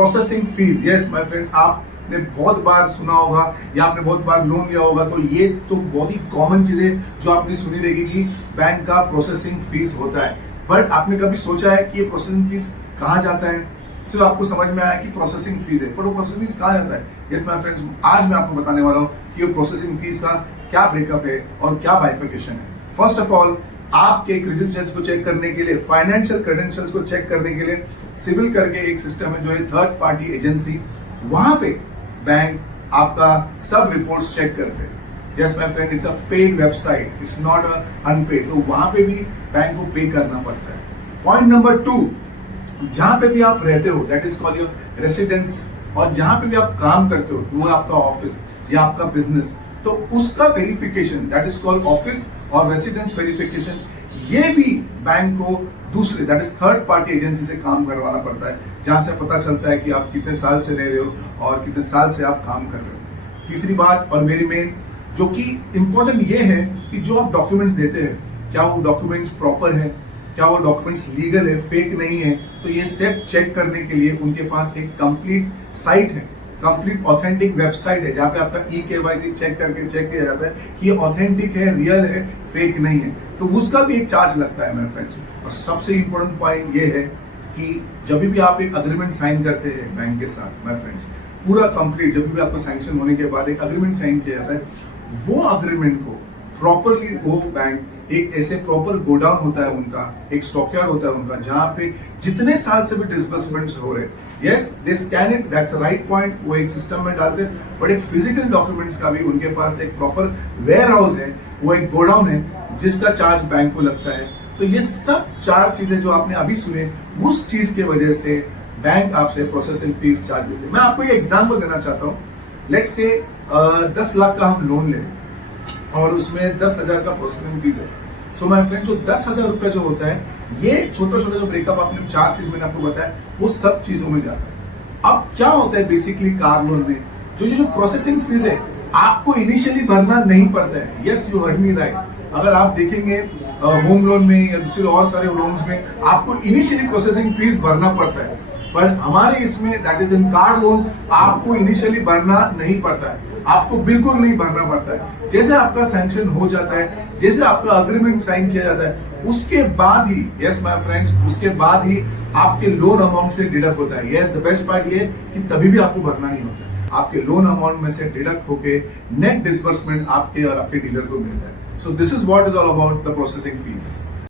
Processing fees. Yes my friend, आपने बहुत बार सुना होगा या आपने बहुत बार लोन लिया होगा, तो ये तो बहुत ही कॉमन चीज है जो आपने सुनी रहेगी कि बैंक का प्रोसेसिंग फीस होता है। बट आपने कभी सोचा है कि ये प्रोसेसिंग फीस कहाँ जाता है? सिर्फ आपको समझ में आया कि प्रोसेसिंग फीस है, पर वो प्रोसेसिंग फीस कहाँ जाता है? यस माय फ्रेंड्स, आज मैं आपको बताने वाला हूँ कि वो प्रोसेसिंग फीस का क्या ब्रेकअप है और क्या बाइफिकेशन है। फर्स्ट ऑफ ऑल, आपके क्रेडेंशियल्स को चेक करने के लिए, फाइनेंशियल क्रेडेंशियल्स को चेक करने के लिए सिविल करके एक सिस्टम है जो है थर्ड पार्टी एजेंसी, वहां पे बैंक आपका सब रिपोर्ट्स चेक करते हैं। Yes my friend, it's a paid website, it's not a unpaid, तो वहां पे भी बैंक को पे करना पड़ता है। पॉइंट नंबर 2, जहां पे भी आप रहते हो, that is called your residence, और जहां पे भी आप काम करते हो, वो आपका ऑफिस या आपका बिजनेस, तो उसका verification, that is called office और रेसिडेंस वेरिफिकेशन, ये भी बैंक को दूसरे, that is third party agency से काम करवाना पड़ता है, जहां से पता चलता है कि आप कितने साल से रह रहे हो और कितने साल से आप काम कर रहे हो। तीसरी बात और मेरी मेन, जो कि इंपॉर्टेंट ये है कि जो आप डॉक्यूमेंट्स देते हैं, क्या वो डॉक्यूमेंट्स प्रॉपर है, क्या वो डॉक्यूमेंट्स लीगल है, फेक नहीं है। तो ये सब चेक करने के लिए उनके पास एक कंप्लीट साइट है, कंप्लीट ऑथेंटिक वेबसाइट है, जहां पे आपका KYC चेक करके चेक किया जाता है कि ये ऑथेंटिक है, रियल है, फेक नहीं है। तो उसका भी एक चार्ज लगता है मेरे फ्रेंड्स। और सबसे इंपॉर्टेंट पॉइंट ये है कि जब भी आप एक अग्रीमेंट साइन करते हैं बैंक के साथ मेरे फ्रेंड्स, पूरा कंप्लीट जब भी आपका सैंक्शन होने के बाद एक अग्रीमेंट साइन किया जाता है, वो अग्रीमेंट को प्रॉपरली वो बैंक, एक ऐसे प्रॉपर गोडाउन होता है उनका, एक स्टॉकयार्ड होता है उनका, जहां पे जितने साल से भी डिसबर्समेंट्स हो रहे, yes they scan it, that's a right point, वो एक सिस्टम में डालते हैं। बट एक फिजिकल डॉक्यूमेंट्स का भी उनके पास एक प्रॉपर वेयर हाउस है, वो एक गोडाउन है जिसका चार्ज बैंक को लगता है। तो ये सब 4 चीजें जो आपने अभी सुने, उस चीज के वजह से बैंक आपसे प्रोसेसिंग फीस चार्ज लेते हैं। मैं आपको एक एग्जाम्पल देना चाहता हूँ। लेट्स से 10 लाख का हम लोन ले और उसमें 10,000 का प्रोसेसिंग फीस है। सो माय फ्रेंड, जो 10,000 रुपए जो होता है, ये छोटा छोटा जो ब्रेकअप आपने 4 चीज मैंने आपको बताया, वो सब चीजों में जाता है। अब क्या होता है बेसिकली कार लोन में, जो प्रोसेसिंग फीस है, आपको इनिशियली भरना नहीं पड़ता है। Yes, you heard me right. अगर आप देखेंगे होम लोन में या दूसरे और सारे लोन्स में, आपको इनिशियली प्रोसेसिंग फीस भरना पड़ता है। पर हमारे इसमें, that is in car loan, आपको इनिशियली भरना नहीं पड़ता है, आपको बिल्कुल नहीं भरना पड़ता है। जैसे आपका सैंक्शन हो जाता है, जैसे आपका अग्रीमेंट साइन किया जाता है, उसके बाद ही, यस माय फ्रेंड्स, उसके बाद ही आपके लोन अमाउंट से डिडक्ट होता है। यस, द बेस्ट पार्ट ये कि तभी भी आपको भरना नहीं होता है, आपके लोन अमाउंट में से डिडक्ट होके नेट डिसबर्समेंट आपके और आपके डीलर को मिलता है। So this is what is all about the processing fees.